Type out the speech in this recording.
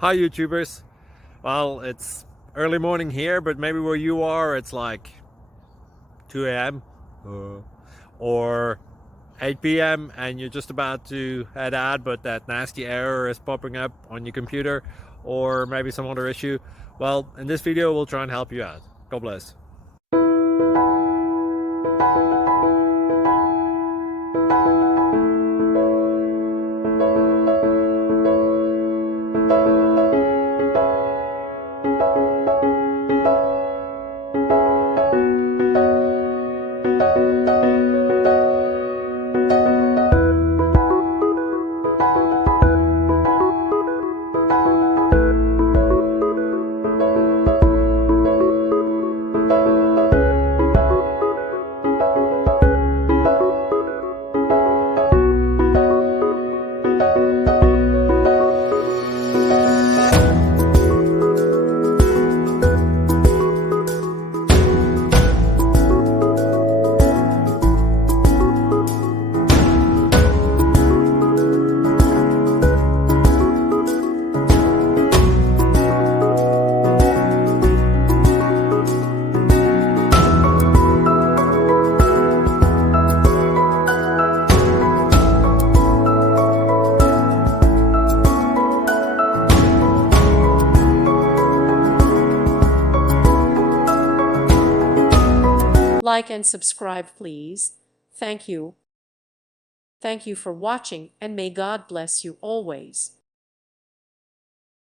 Hi YouTubers. Well, it's early morning here, but maybe where you are it's like 2 a.m. Or 8 p.m. and you're just about to head out, but that nasty error is popping up on your computer, or maybe some other issue. Well, in this video we'll try and help you out. God bless. Like and subscribe, please. Thank you. Thank you for watching, and may God bless you always.